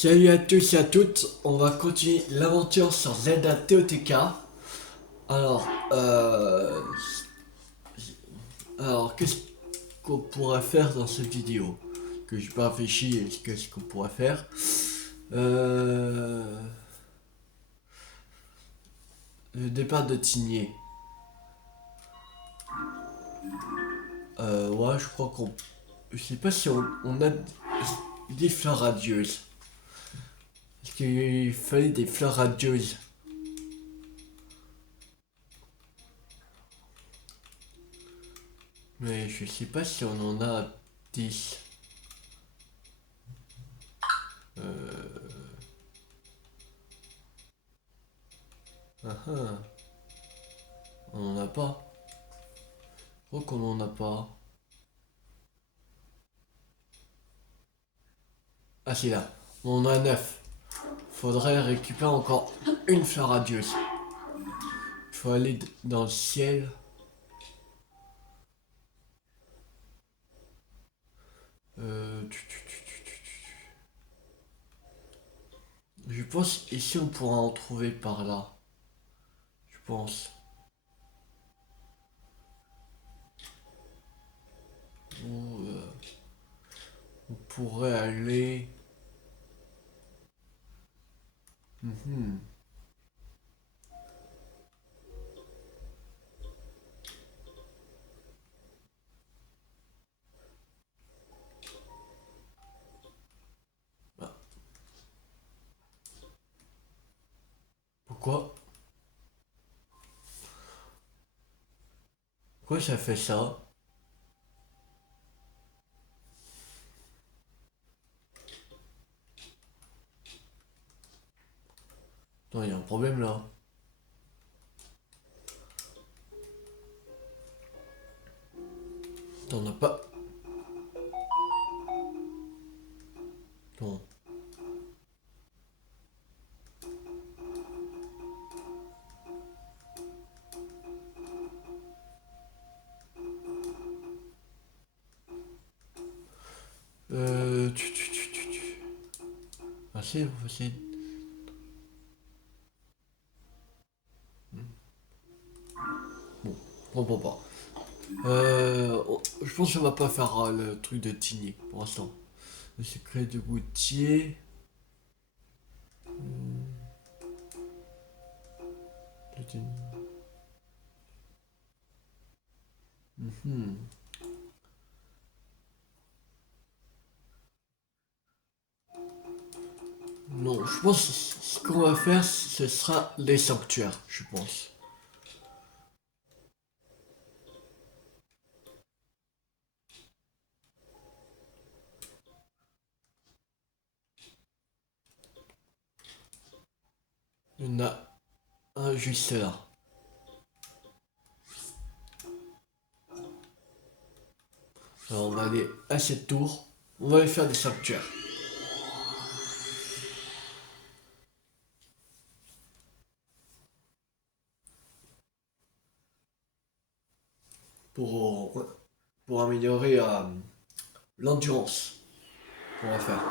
Salut à tous et à toutes, on va continuer l'aventure sur Zelda TOTK. Alors, euh, alors qu'est-ce qu'on pourrait faire dans cette vidéo? Que j'ai pas réfléchi à ce qu'on pourrait faire. Euh, le départ de Tigné. Ouais, je crois qu'on... Je sais pas si on a des fleurs radieuses. Est-ce qu'il fallait des fleurs radieuses? Mais je sais pas si on en a 10. Ah ah, on en a pas. Je crois qu'on en a pas. Ah, c'est là. On en a 9. Faudrait récupérer encore une fleur radieuse. Il faut aller dans le ciel. Je pense ici on pourra en trouver par là. Je pense. Ou, on pourrait aller. Mhm. Ah, pourquoi? Pourquoi ça fait ça? Attends, il y a un problème là. T'en as pas. Attends. Euh. tu, tu, tu, tu, tu. Ah, c'est. Bon, on comprend pas. Je pense qu'on va pas faire le truc de Tigny pour l'instant. Le secret de Goutier. Mhm. Non, je pense que ce qu'on va faire, ce sera les sanctuaires, je pense. Il y en a un juste là. Alors on va aller à cette tour. On va aller faire des sanctuaires. Pour, pour améliorer l'endurance qu'on va faire.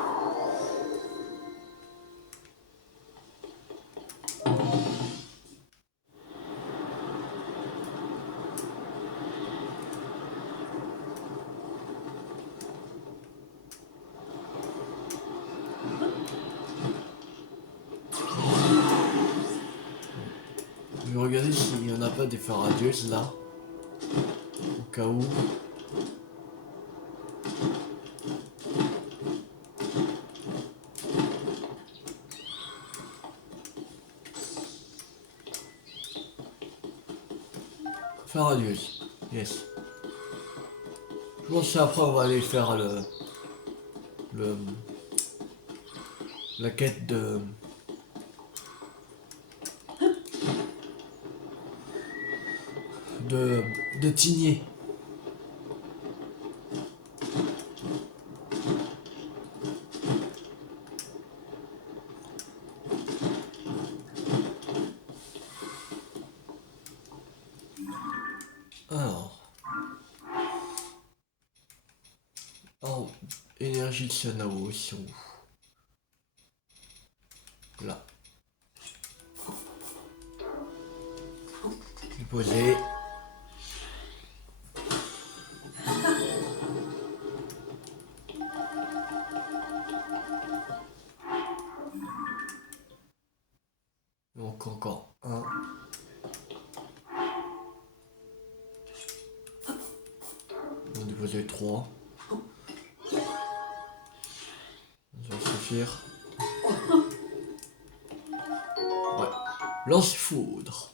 Je vais regarder s'il n'y en a pas des fleurs radieuses là. Au cas où. Fleurs radieuses. Yes. Je pense qu'après on va aller faire le la quête de, de Tigné. Alors. Oh, énergie de Sanao, ils sont où? Là. Poser. Donc encore un. On va déposer 3. Ça va suffire. Ouais. Lance-foudre.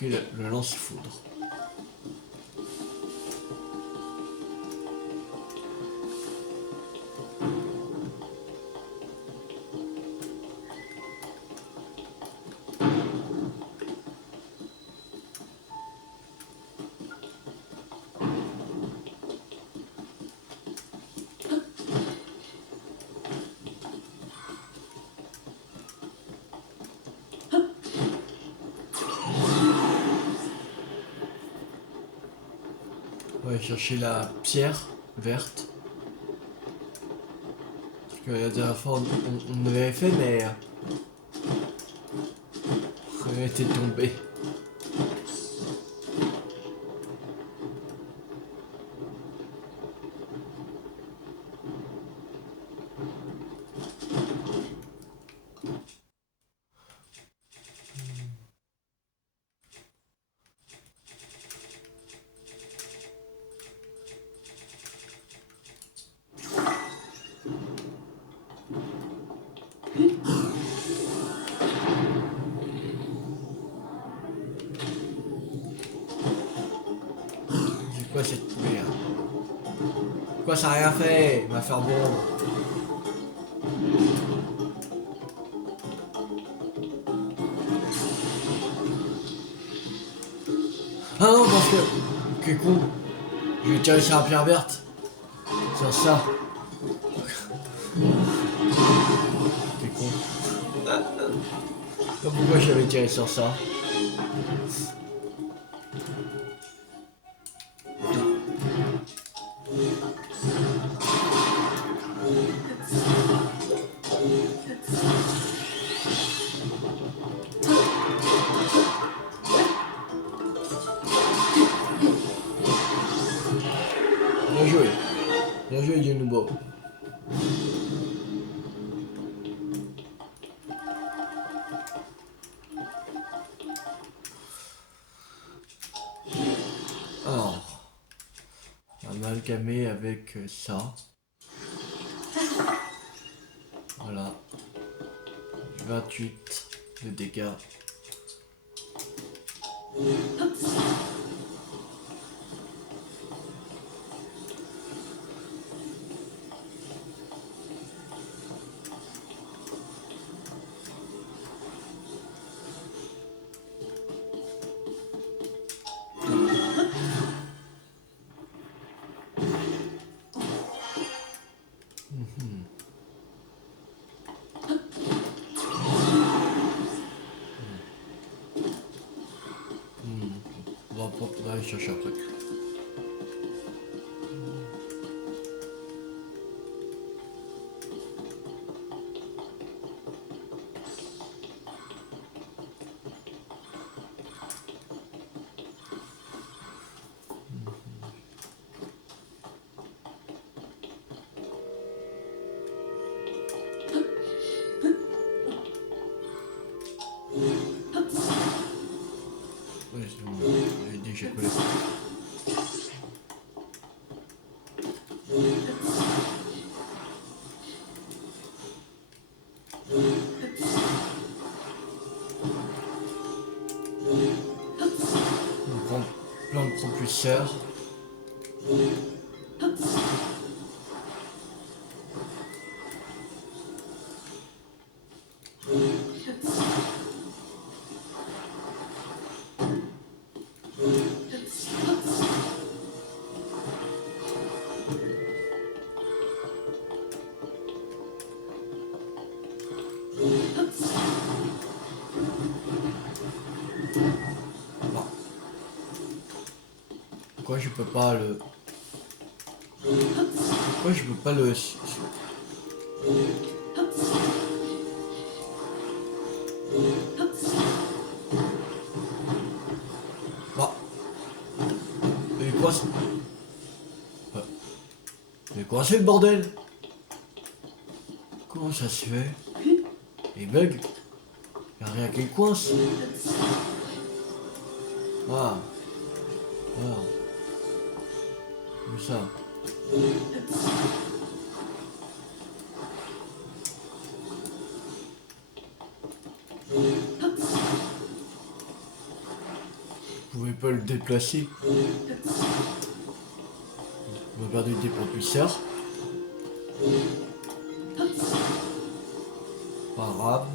Le lance-foudre. On va chercher la pierre verte. Parce que la dernière fois on l'avait fait mais on était tombé. C'est quoi cette merde? Pourquoi ça a rien fait? Il va faire bon. Ah non, parce que... Que con. Je vais tirer sur la pierre verte. Sur ça. C'est con. Pourquoi j'avais tiré sur ça? Bien joué. Bien joué, Yunubo. Alors, amalgamé avec ça. Voilà. 28 de dégâts. On va aller chercher après. Ouais, c'est bon, j'ai dit que j'ai collé. On prend plein de propulseurs. Non. Pourquoi je peux pas le... Pourquoi je peux pas le... coincé le bordel. Comment ça se fait? Il bug. Y'a rien qui le coince. Ah. Ah. Comme ça. Vous pouvez pas le déplacer. On va perdre des propulseurs. Pas grave.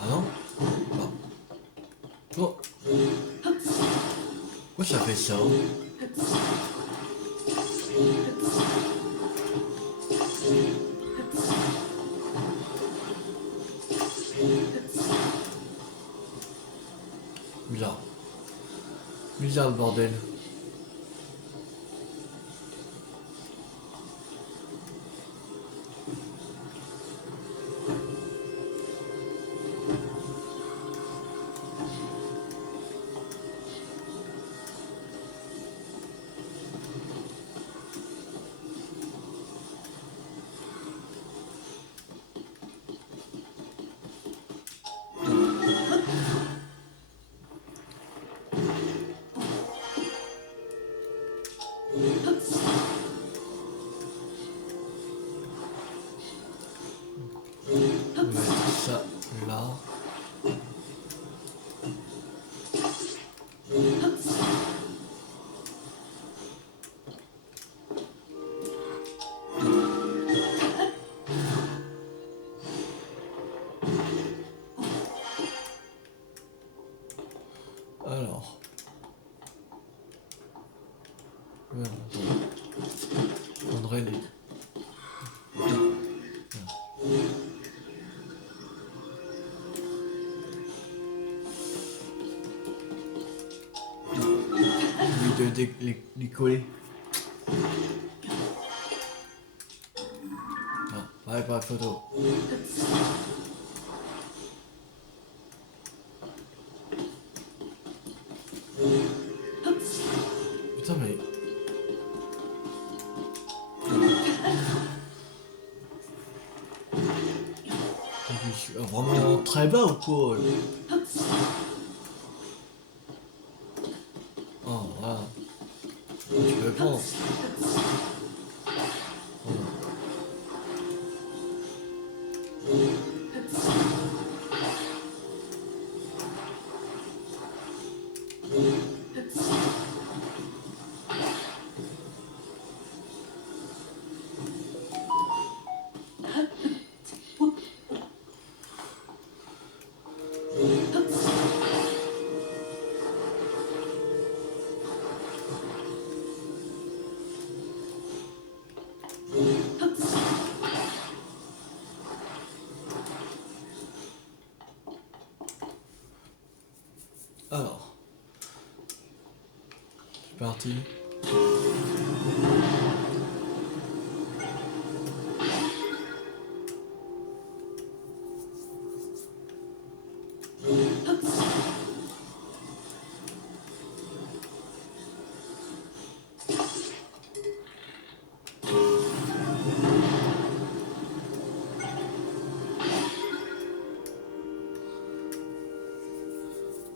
Ah non? Non. Oh. Pourquoi ça fait ça? Bizarre. Bizarre le bordel. On va mettre ça là. Alors. Voilà. Je prendrai les... les coller. Non, pareil pour la photo. Putain mais... Je suis vraiment très bas ou quoi? Oh voilà. Tu peux prendre. Alors. C'est parti.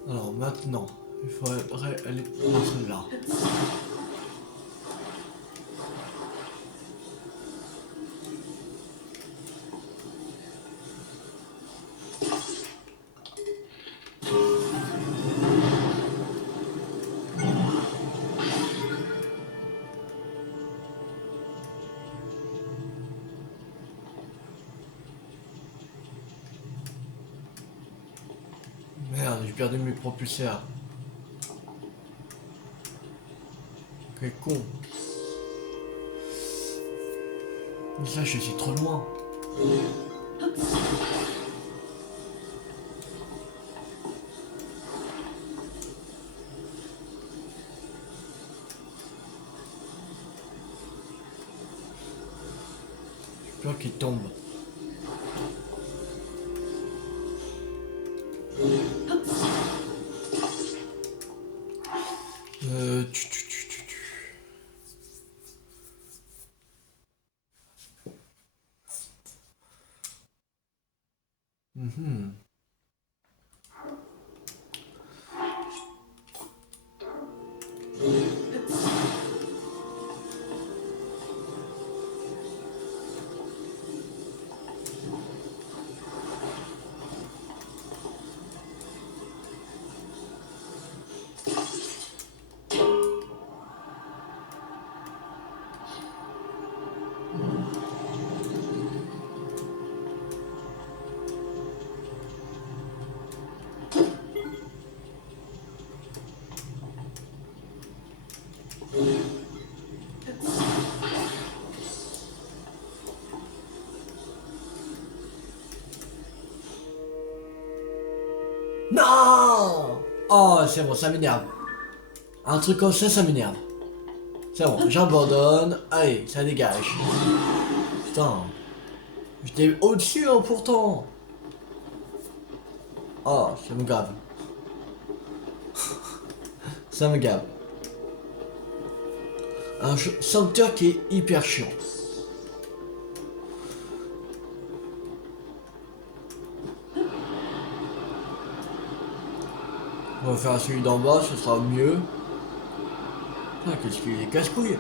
Alors maintenant, il faudrait aller par là. Merde, j'ai perdu mes propulseurs. Quel con. Mais ça, je suis trop loin. J'ai peur qu'il tombe. Euh... tu, tu, tu, tu, tu. Mhm. Non. Oh, c'est bon, ça m'énerve. Un truc comme ça m'énerve. C'est bon, j'abandonne. Allez, ça dégage. Putain. J'étais au-dessus, hein, pourtant. Oh, ça me gave. Ça me gave. Un sanctuaire qui est hyper chiant. On va faire celui d'en bas, ce sera mieux. Ah, qu'est-ce qu'il est casse-couille.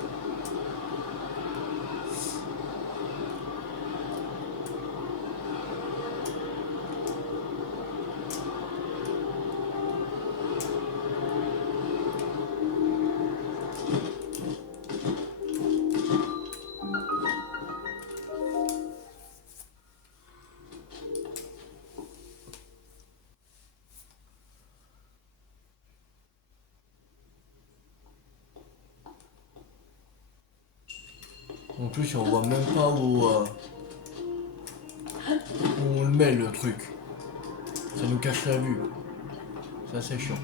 En plus, on voit même pas où on le met le truc. Ça nous cache la vue. C'est assez chiant.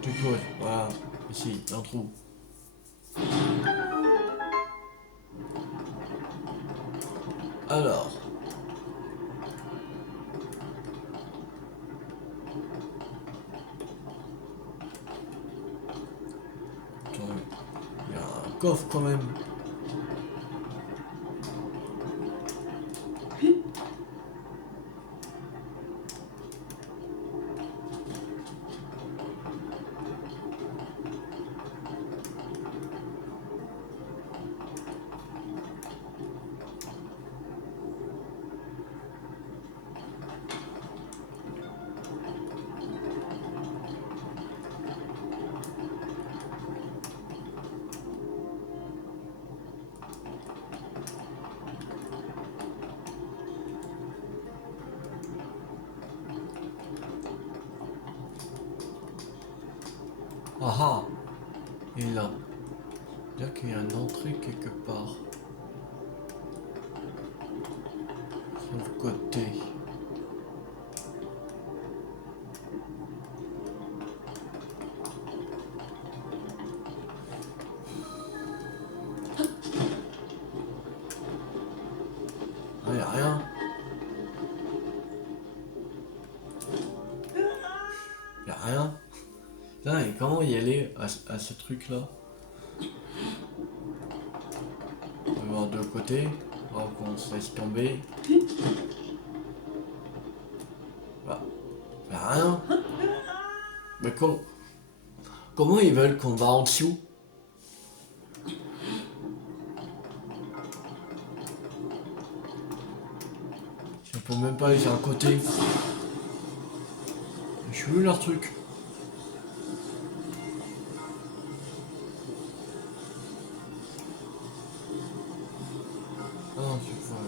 Tu poses, voilà. Ici, un trou. Alors. Attends, il y a un coffre quand même. Ah ah. Et là. Dire qu'il y a une entrée quelque part. Sur le côté. Ah, y a rien. Y a rien. Putain, et comment y aller à ce truc là? On va voir de l'autre côté. On va qu'on se laisse tomber. Bah, y a rien. Mais comment ils veulent qu'on va en dessous? Si on peut même pas aller sur un côté. Je suis où leur truc? Ah non, c'est pas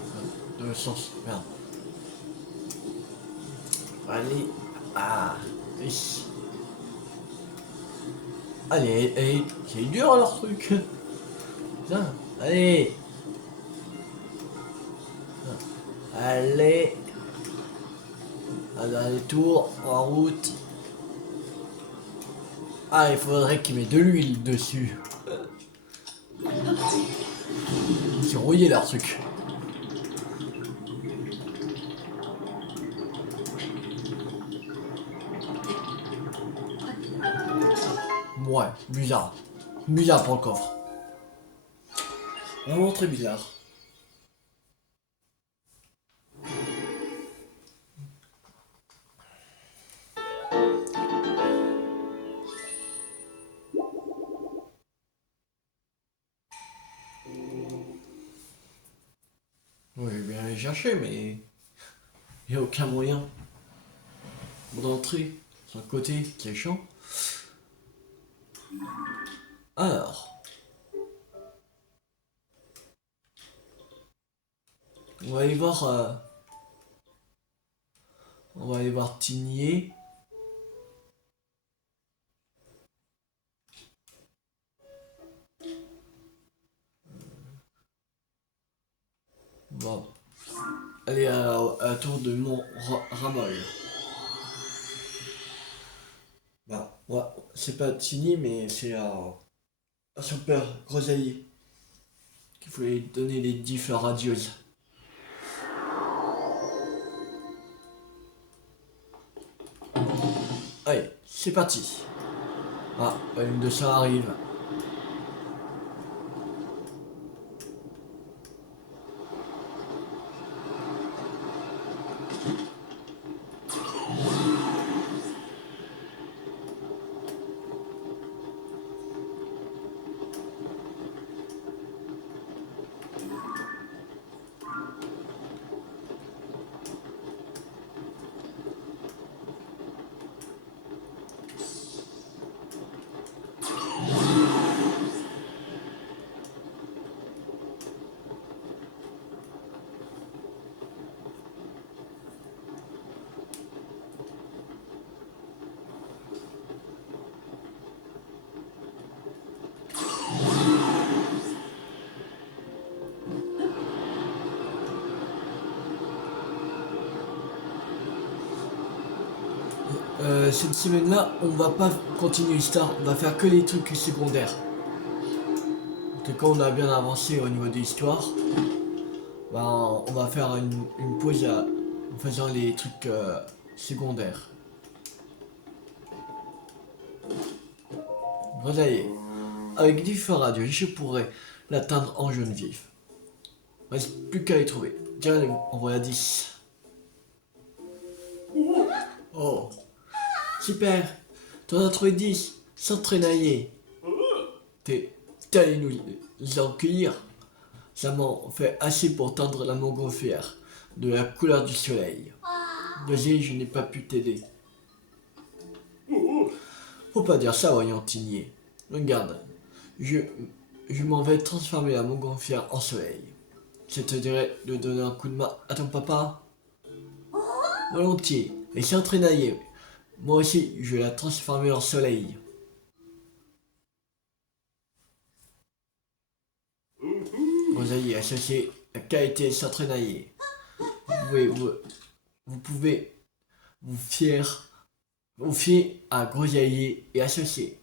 de le sens. Merde. Allez. Ah. Ici. Allez, allez. C'est dur leur truc. Putain. Allez. Allez. Un dernier tour, en route. Ah, il faudrait qu'il mette de l'huile dessus. Ils ont rouillé leur truc. Ouais, bizarre. Bizarre pour le coffre. Vraiment très bizarre. Oui, je vais bien aller chercher, mais il n'y a aucun moyen d'entrer sur le côté qui est chiant. Alors, on va aller voir. On va aller voir Tigné. Bon, aller à la tour de Mont Ramol. Bah, ouais, c'est pas Tigné, mais c'est à son père Grosaillier qu'il faut lui donner les 10 fleurs radieuses. Allez, c'est parti. Ah, la lune de sang arrive. Cette semaine-là, on va pas continuer l'histoire, on va faire que les trucs secondaires. En tout cas, on a bien avancé au niveau de l'histoire. Ben, on va faire une pause en faisant les trucs secondaires. Rosalie, avec 10 feux radieux, je pourrais l'atteindre en jaune vif. Il reste plus qu'à les trouver. Tiens, on voit la 10. Oh, super. T'en as trouvé 10, sans traînailler. T'es allé nous en cueillir. Ça m'en fait assez pour tendre la montgolfière de la couleur du soleil. Désolé, je n'ai pas pu t'aider. Faut pas dire ça, voyons Tigné. Regarde, je, je m'en vais transformer la montgolfière en soleil. Ça te dirait de donner un coup de main à ton papa? Volontiers, et sans traînailler. Moi aussi, je vais la transformer en soleil. Rosalie associé la qualité sans traînailler. Vous pouvez vous fier à Grosaillier et associé.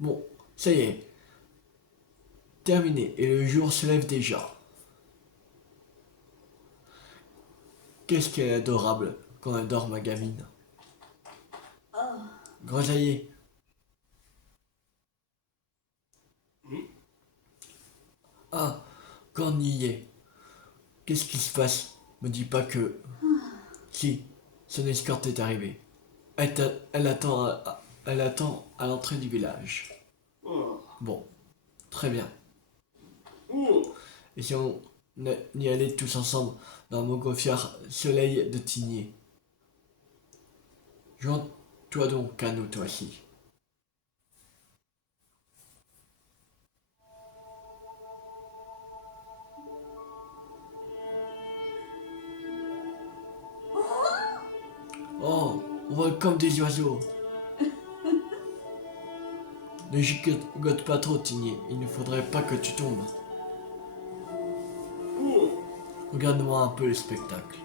Bon, ça y est, terminé, et le jour se lève déjà. Qu'est-ce qu'elle est adorable quand elle dort, ma gamine. Grosaillier. Ah, Cornillet. Qu'est-ce qui se passe? Me dis pas que... Si, son escorte est arrivée. Elle attend à l'entrée du village. Bon, très bien. Et si on y allait tous ensemble dans mon montgolfière soleil de Tigné? Joins-toi donc à nous, toi aussi. Oh, on vole comme des oiseaux. Ne gigote pas trop, Tigné. Il ne faudrait pas que tu tombes. Regarde-moi un peu le spectacle.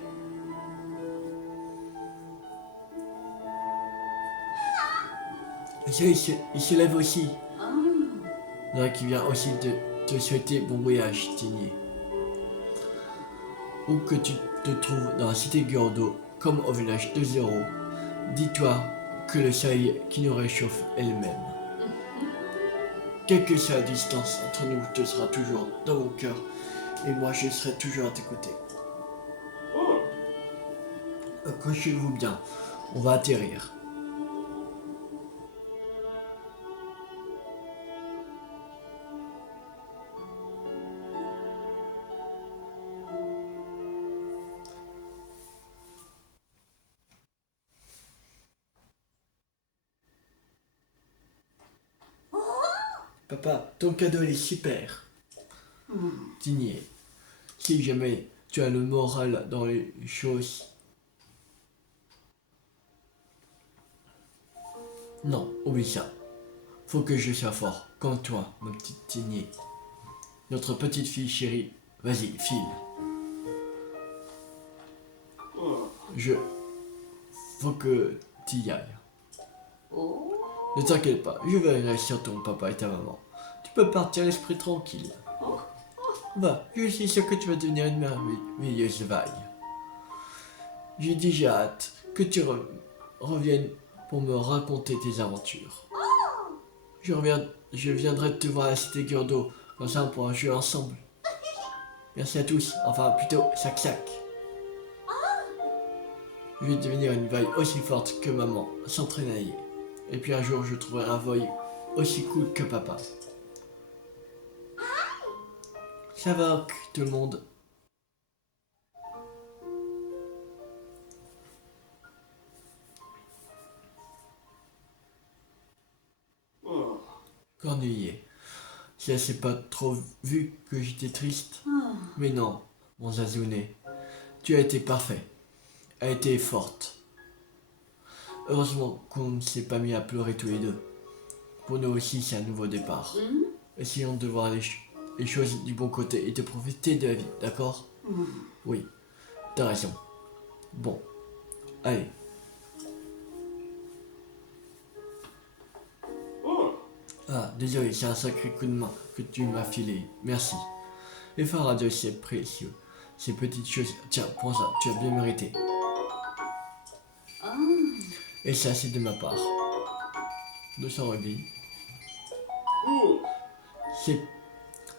Et il se lève aussi. Là qui vient aussi de te souhaiter bon voyage, Tigné. Où que tu te trouves dans la cité Gordo, comme au village de Zéro, dis-toi que le soleil qui nous réchauffe est le même. Quelle que soit la distance entre nous, tu seras toujours dans mon cœur et moi je serai toujours à tes côtés. Accrochez-vous bien, on va atterrir. Papa, ton cadeau il est super. Tigné, si jamais tu as le moral dans les choses. Non, oublie ça. Faut que je sois fort, comme toi, ma petite Tigné. Notre petite fille chérie, vas-y, file. Je. Faut que tu y ailles. Ne t'inquiète pas, je veillerai sur ton papa et ta maman. Tu peux partir l'esprit tranquille. Va, je suis sûr que tu vas devenir une merveilleuse vaille. J'ai déjà hâte que tu reviennes pour me raconter tes aventures. Je viendrai te voir à la cité Gurdo, comme ça on pourra jouer ensemble. Merci à tous, enfin plutôt sac. Je vais devenir une vaille aussi forte que maman, s'entraîner. Et puis un jour je trouverai un voile aussi cool que papa. Ça va, tout le monde. Cornulier. Si elle s'est pas trop vu que j'étais triste. Mais non, mon Zazouné. Tu as été parfait. A été forte. Heureusement qu'on ne s'est pas mis à pleurer tous les deux. Pour nous aussi, c'est un nouveau départ. Essayons de voir les choses du bon côté et de profiter de la vie, d'accord? Oui, t'as raison. Bon, allez. Ah, désolé, c'est un sacré coup de main que tu m'as filé. Merci. Les farades, c'est précieux. Ces petites choses. Tiens, prends ça, tu as bien mérité. Et ça, c'est de ma part. 200 rubis.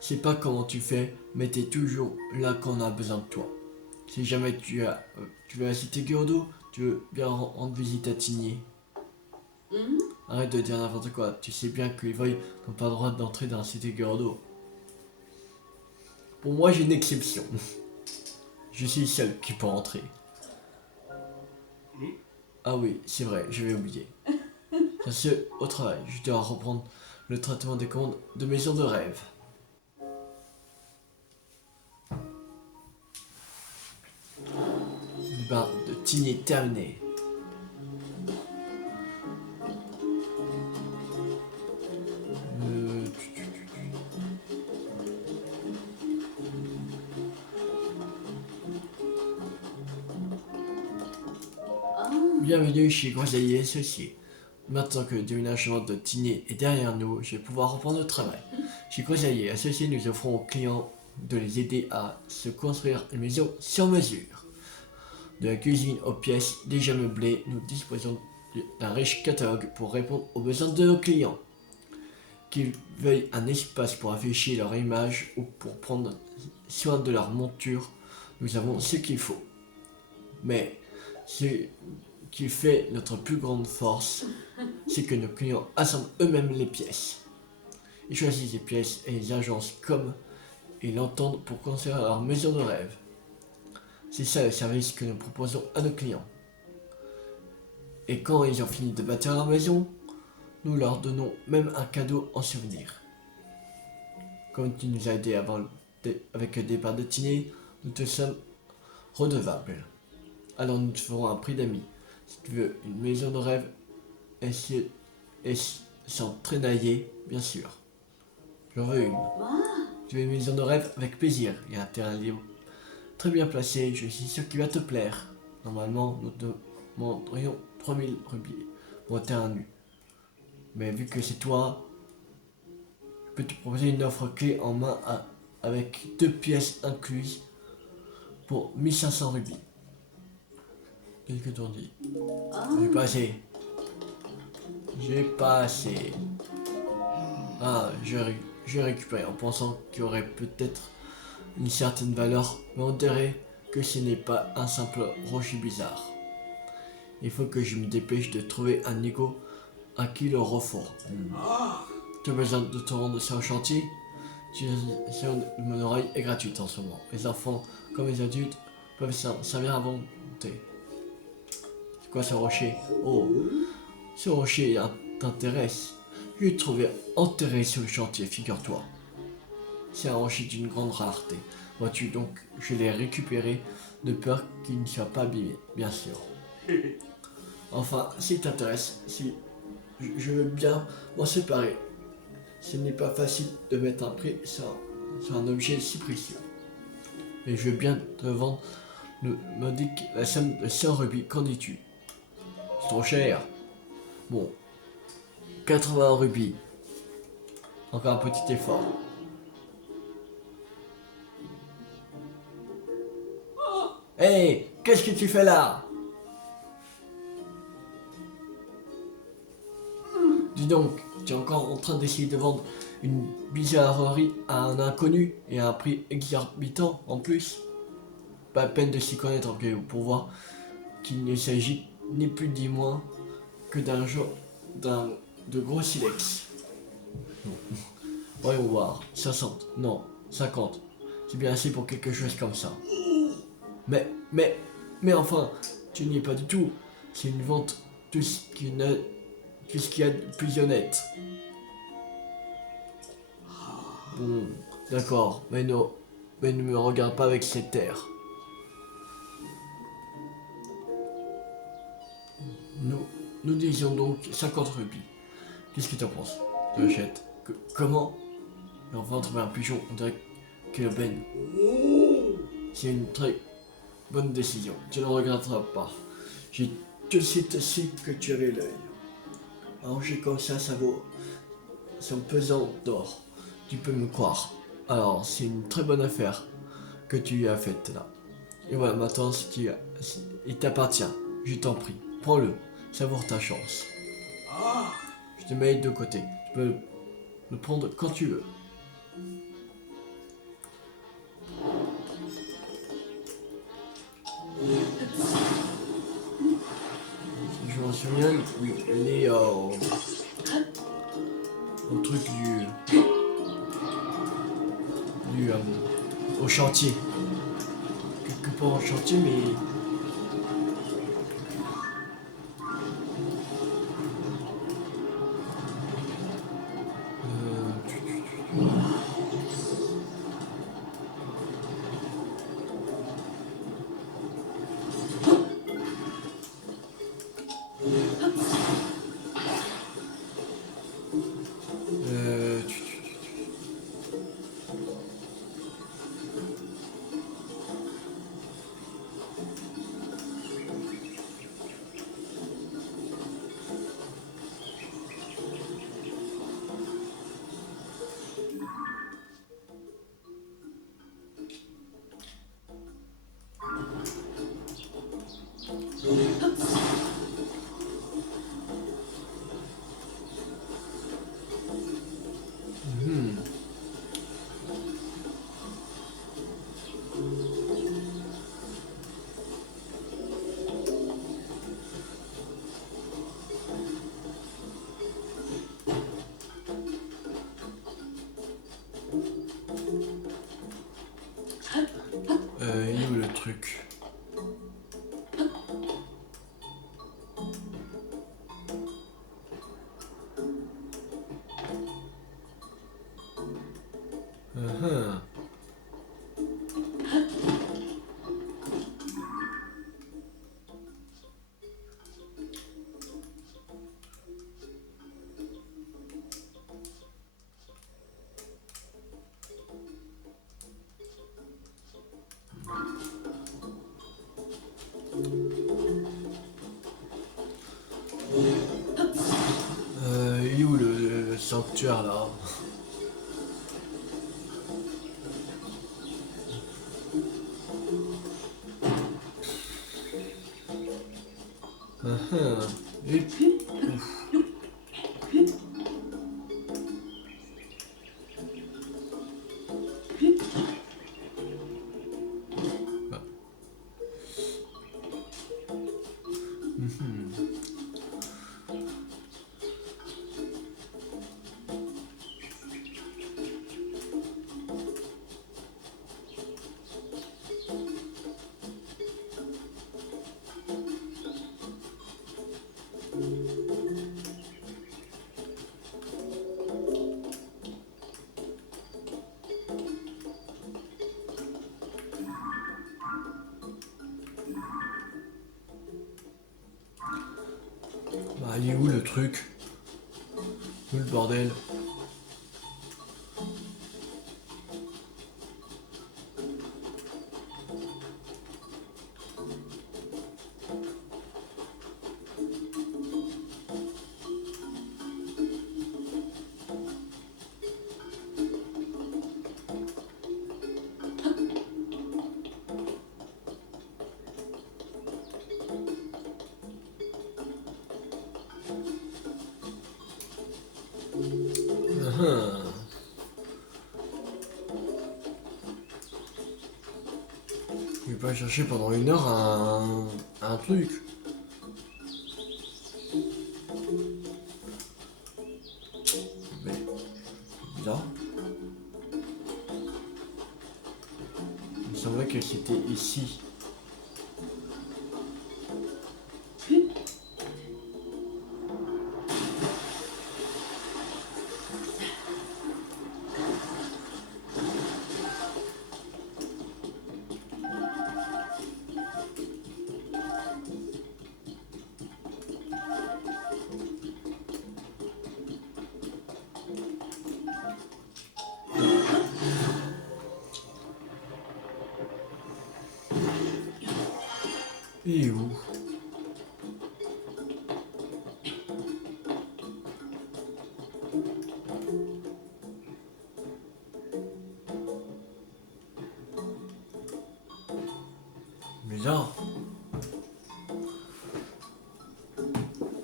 C'est pas comment tu fais, mais t'es toujours là quand on a besoin de toi. Si jamais tu veux la cité Gordo, tu veux bien rendre visite à Tigné. Arrête de dire n'importe quoi. Tu sais bien que les voyous n'ont pas le droit d'entrer dans la cité Gordo. Pour moi, j'ai une exception. Je suis le seul qui peut entrer. Ah oui, c'est vrai, je vais oublier. C'est au travail, je dois reprendre le traitement des commandes de maison de rêve. Le bar de Tigné terminé. Bienvenue chez Groseillier Associés. Maintenant que le déménagement de Tigné est derrière nous, je vais pouvoir reprendre le travail. Chez Groseillier Associés, nous offrons aux clients de les aider à se construire une maison sur mesure. De la cuisine aux pièces déjà meublées, nous disposons d'un riche catalogue pour répondre aux besoins de nos clients. Qu'ils veuillent un espace pour afficher leur image ou pour prendre soin de leur monture, nous avons ce qu'il faut. Mais ce qui fait notre plus grande force, c'est que nos clients assemblent eux-mêmes les pièces. Ils choisissent les pièces et les agences comme ils l'entendent pour construire leur maison de rêve. C'est ça le service que nous proposons à nos clients. Et quand ils ont fini de bâtir leur maison, nous leur donnons même un cadeau en souvenir. Comme tu nous as aidés avec le départ de Tigné, nous te sommes redevables. Alors nous te ferons un prix d'amis. Si tu veux une maison de rêve, et s'entraînailler, bien sûr. J'en veux une. Tu veux une maison de rêve avec plaisir et un terrain libre très bien placé, je suis sûr qu'il va te plaire. Normalement, nous demanderions 3000 rubis pour un terrain nu. Mais vu que c'est toi, je peux te proposer une offre clé en main avec 2 pièces incluses pour 1500 rubis. Qu'est-ce que t'en dis? J'ai pas assez. J'ai pas assez. Ah, j'ai récupéré en pensant qu'il y aurait peut-être une certaine valeur, mais on dirait que ce n'est pas un simple rocher bizarre. Il faut que je me dépêche de trouver un égo à qui le refort. Tu as besoin de te rendre sur un chantier? Mon oreille est gratuite en ce moment. Les enfants comme les adultes peuvent s'en servir à volonté. C'est quoi ce rocher? Oh, ce rocher t'intéresse. Je l'ai trouvé enterré sur le chantier, figure-toi. C'est un rocher d'une grande rareté. Vois-tu, donc je l'ai récupéré de peur qu'il ne soit pas abîmé, bien sûr. Enfin, s'il t'intéresse, si je veux bien m'en séparer. Ce n'est pas facile de mettre un prix sur un objet si précieux. Mais je veux bien te vendre le modique la somme de 100 rubis. Qu'en dis-tu? C'est trop cher. Bon, 80 rubis. Encore un petit effort. Hey, qu'est-ce que tu fais là? Dis donc, tu es encore en train d'essayer de vendre une bizarrerie à un inconnu et à un prix exorbitant en plus? Pas la peine de s'y connaître pour voir qu'il ne s'agit ni plus ni moins que de gros silex. Voyons voir, 60, non, 50. C'est bien assez pour quelque chose comme ça. Mais enfin, tu n'y es pas du tout. C'est une vente tout ce qu'il y a de plus honnête. Bon, d'accord, mais ne me regarde pas avec cette terre. Nous disions donc 50 rubis. Qu'est-ce que tu en penses? Tu l'achètes? Comment? Et enfin, trouver un pigeon, on dirait que Ben. C'est une très bonne décision. Tu ne regretteras pas. J'ai tout de suite su que tu avais l'œil. Un rocher comme ça vaut son pesant d'or. Tu peux me croire. Alors, c'est une très bonne affaire que tu as faite là. Et voilà, maintenant, il t'appartient. Je t'en prie, prends-le. Savoure ta chance. Je te mets de côté. Tu peux le prendre quand tu veux. Je m'en souviens, il est au truc au chantier. Quelque part au chantier, mais il est où le truc? Uh-huh. tueur là. Et puis... Bah, il est où le truc? Où le bordel? Je vais pas chercher pendant 1 heure un truc. Mais... bizarre. Il me semblait que c'était ici. Et où? Bizarre.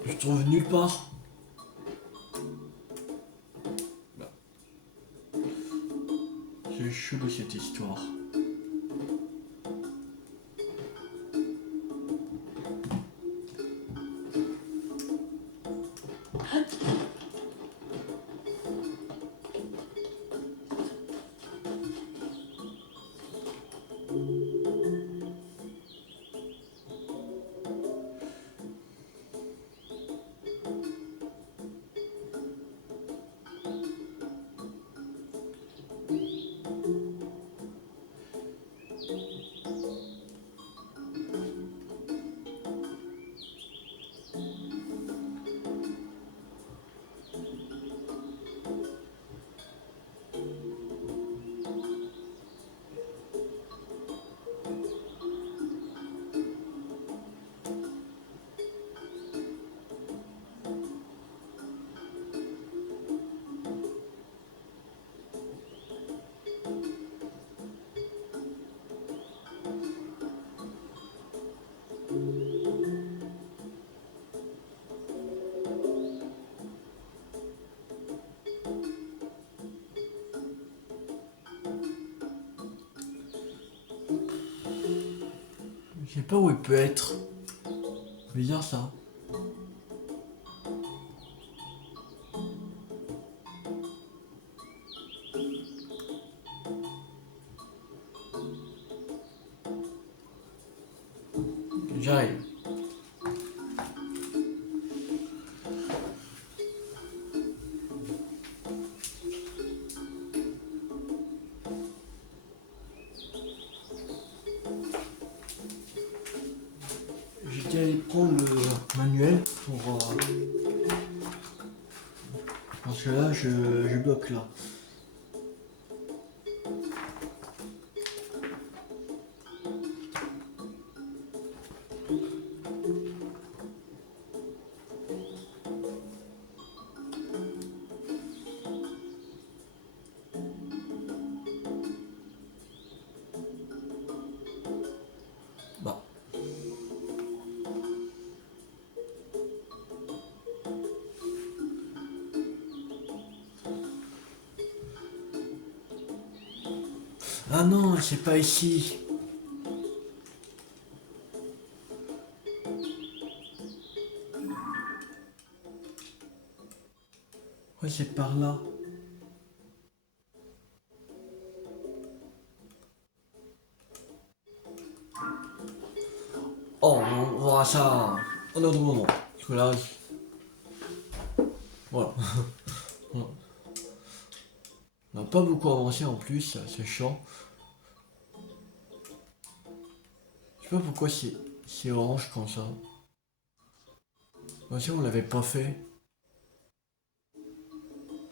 Je trouve nulle part. C'est chelou cette histoire. Je sais pas où il peut être. Bizarre ça. J'arrive. J'étais allé prendre le manuel pour... parce que là, je bloque là. Ah non, c'est pas ici. Ouais, c'est par là. Oh, on verra ça un autre moment. Parce que là, voilà. On n'a pas beaucoup avancé en plus, c'est chiant. Je sais pas pourquoi c'est orange comme ça. Moi aussi, on l'avait pas fait.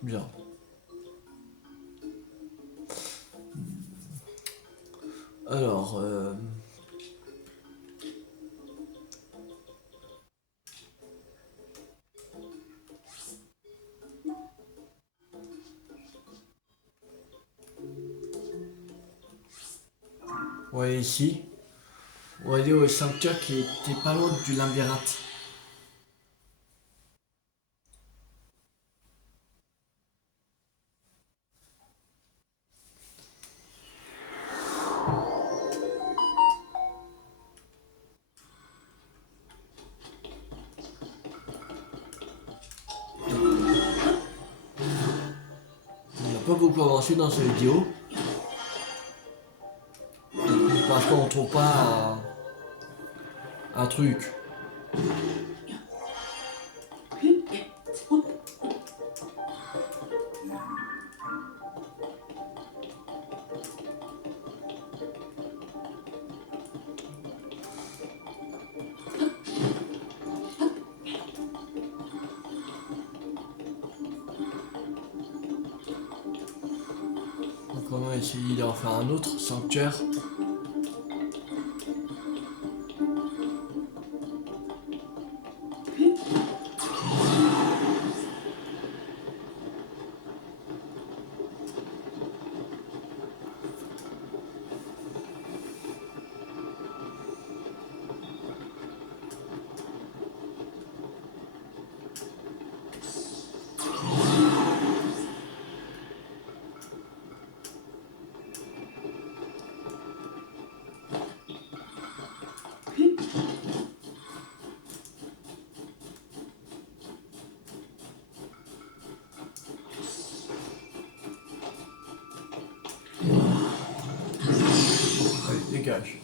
Bien. Alors, on va aller ici. On va aller au sanctuaire qui était pas loin du labyrinthe. On n'a pas beaucoup avancé dans cette vidéo. Parce qu'on trouve pas un truc. Donc on va essayer d'en faire un autre sanctuaire. Allez, dégage.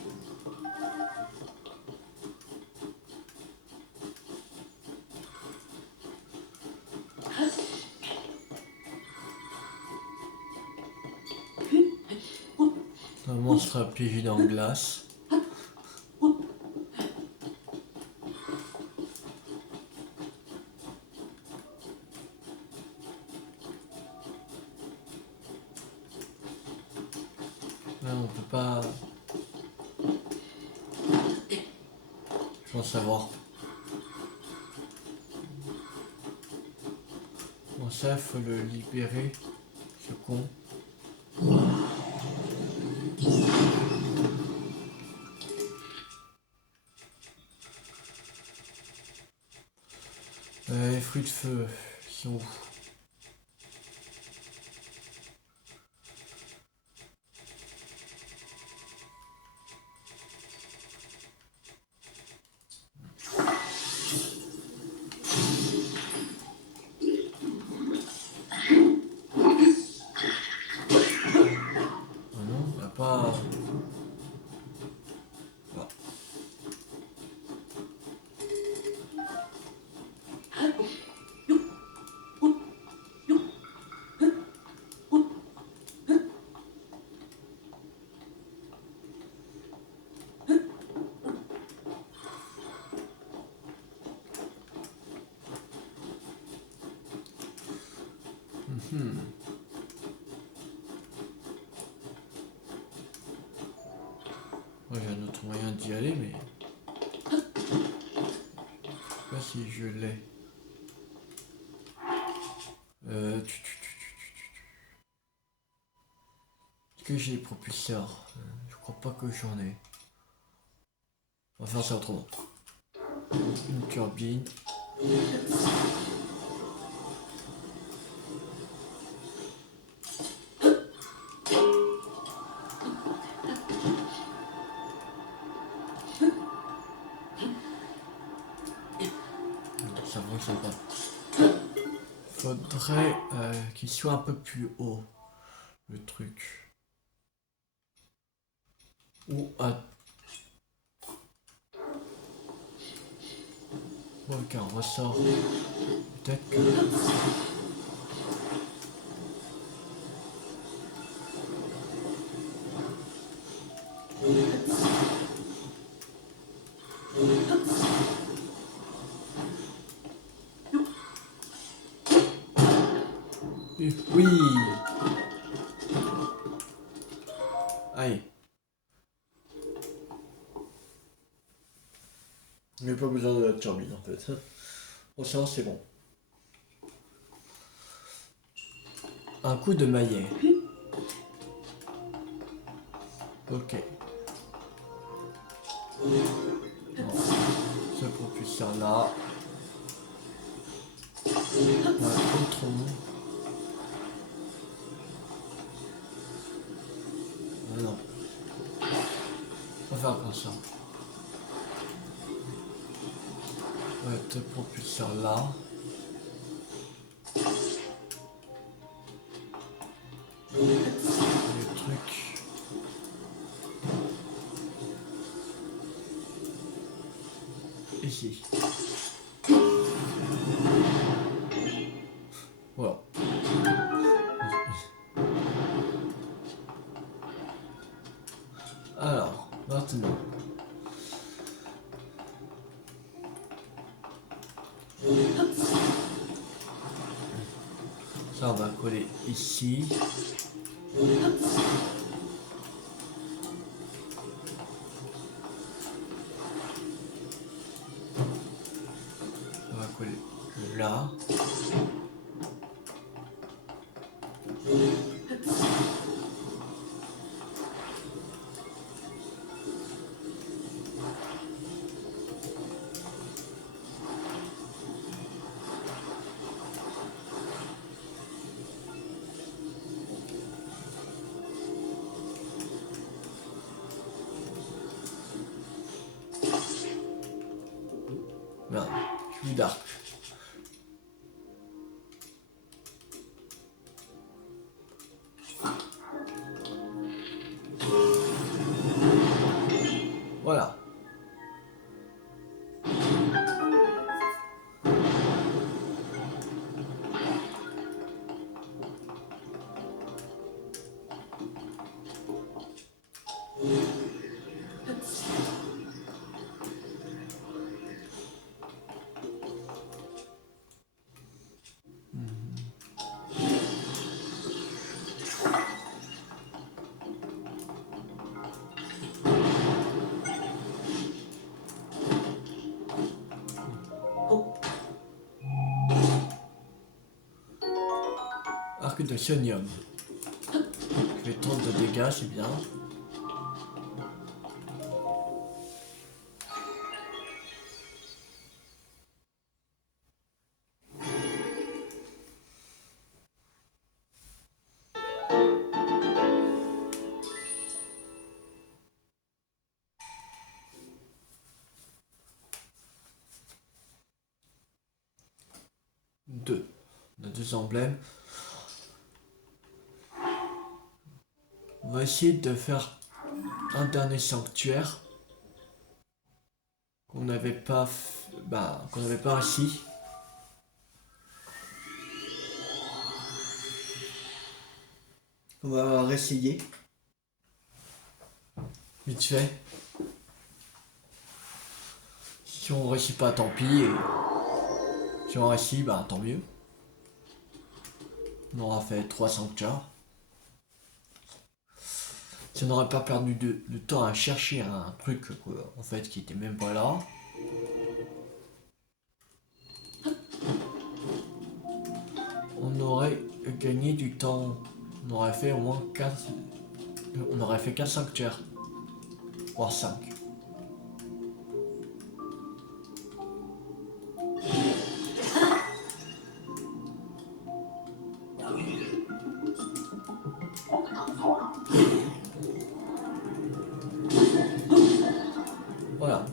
Un monstre piégé dans la glace. Là, on peut pas. Je pense savoir. Bon, ça, faut le libérer. Ce con. Les fruits de feu, ils sont où? Ah non, y a pas. Ah. Hmm. Moi, j'ai un autre moyen d'y aller, mais. Je sais pas si je l'ai. Est-ce que j'ai des propulseurs? Je crois pas que j'en ai. On va faire ça autrement. Une turbine. sais pas. Faudrait qu'il soit un peu plus haut, le truc. Ou ok, on ressort. Peut-être que... Oui. Allez. Il n'y a pas besoin de la turbine en fait. Bon, ça c'est bon. Un coup de maillet. Ok. Bon. Ce propulseur là. Contrôle. Non. On va faire comme ça. Ouais, ce propulseur là. Le truc. Ici. Voilà. Alors, maintenant. Ça, on va coller ici. On va coller là. Merde, je suis dark. Voilà. Arc de Sionium. Je fais 30 de dégâts, c'est bien. Deux. On a deux emblèmes. On va essayer de faire un dernier sanctuaire qu'on n'avait pas réussi. On va réessayer. Vite fait. Si on réussit pas, tant pis. Et si on réussit, bah tant mieux. On aura fait 3 sanctuaires. Si on n'aurait pas perdu de temps à chercher un truc en fait qui était même pas là. On aurait gagné du temps. On aurait fait au moins 4. On aurait fait 4 sanctuaires. Voire 5. Voilà.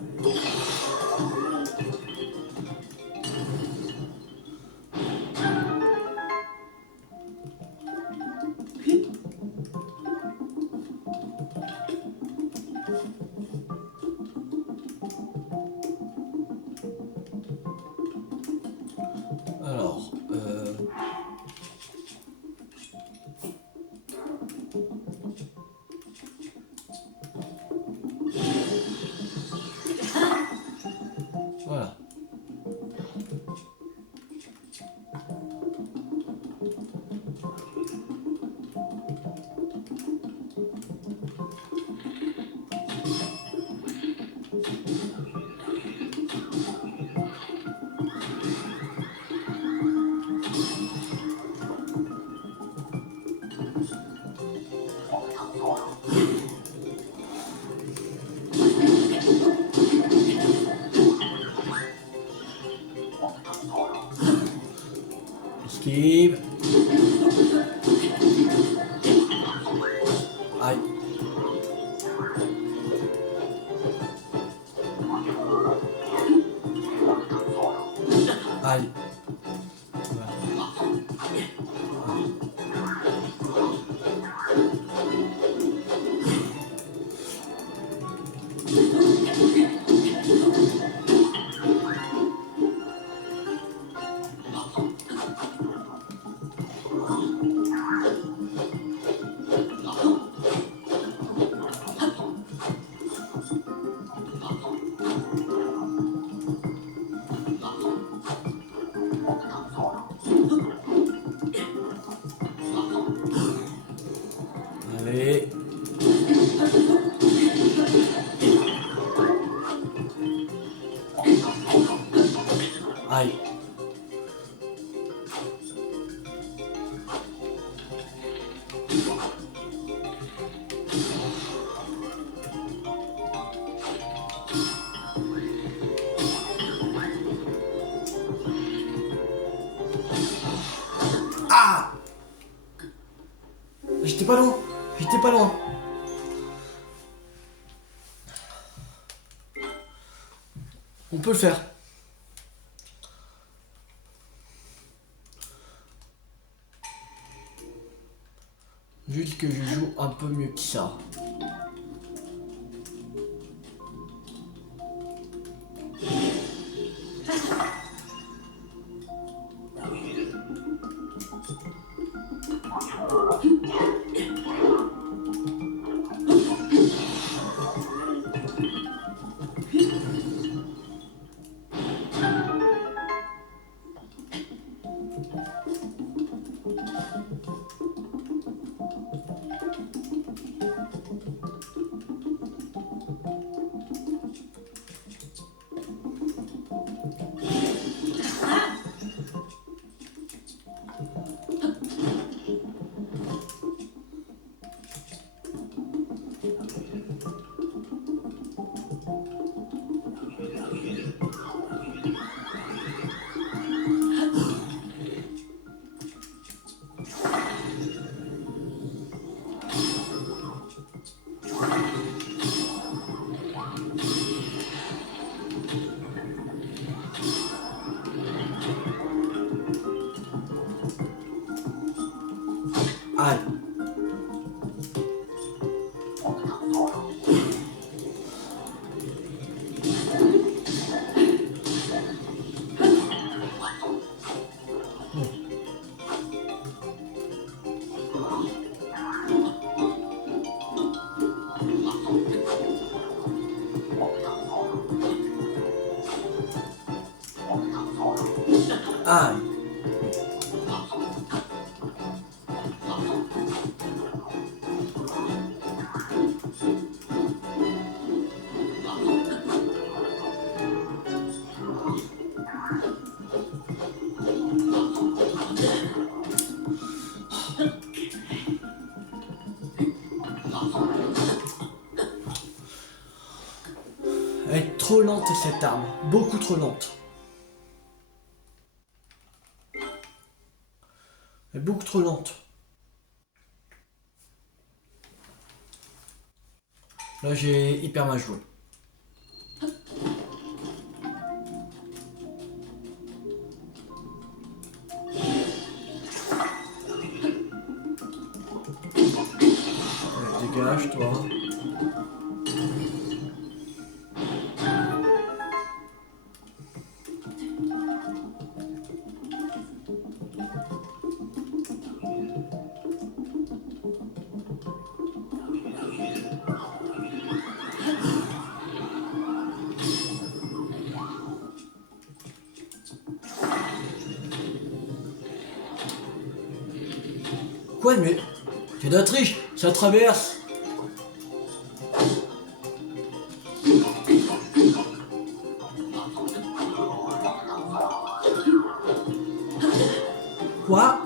Aïe. Allez. Aïe. Ah! J'étais pas loin. J'étais pas loin. On peut le faire. Juste que je joue un peu mieux que ça. Aïe. Aïe. Elle est trop lente cette arme, beaucoup trop lente. Elle est beaucoup trop lente. Là j'ai hyper mal joué. Ouais, dégage toi. Quoi mais c'est de la triche, ça traverse. Quoi?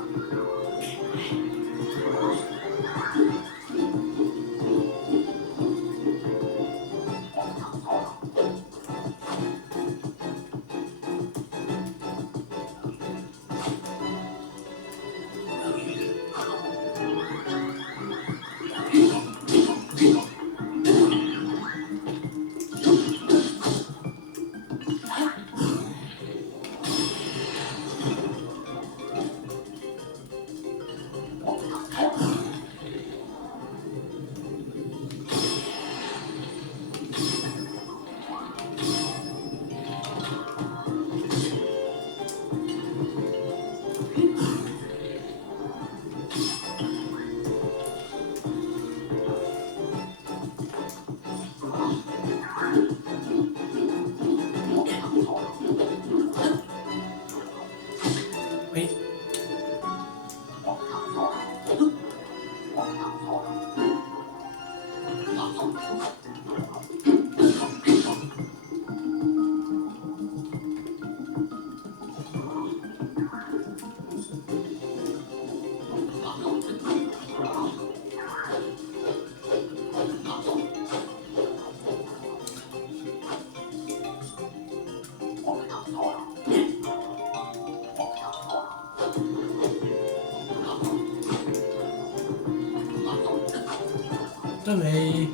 Putain mais...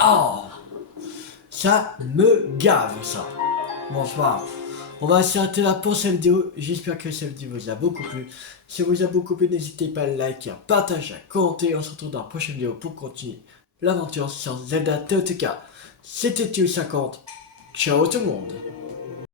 Oh, ça me gave ça. Bon, c'est pas grave. On va s'arrêter là pour cette vidéo. J'espère que cette vidéo vous a beaucoup plu. Si vous a beaucoup plu, n'hésitez pas à liker, partager, commenter. On se retrouve dans la prochaine vidéo pour continuer l'aventure sur Zelda TOTK. C'était Tio50. Ciao tout le monde.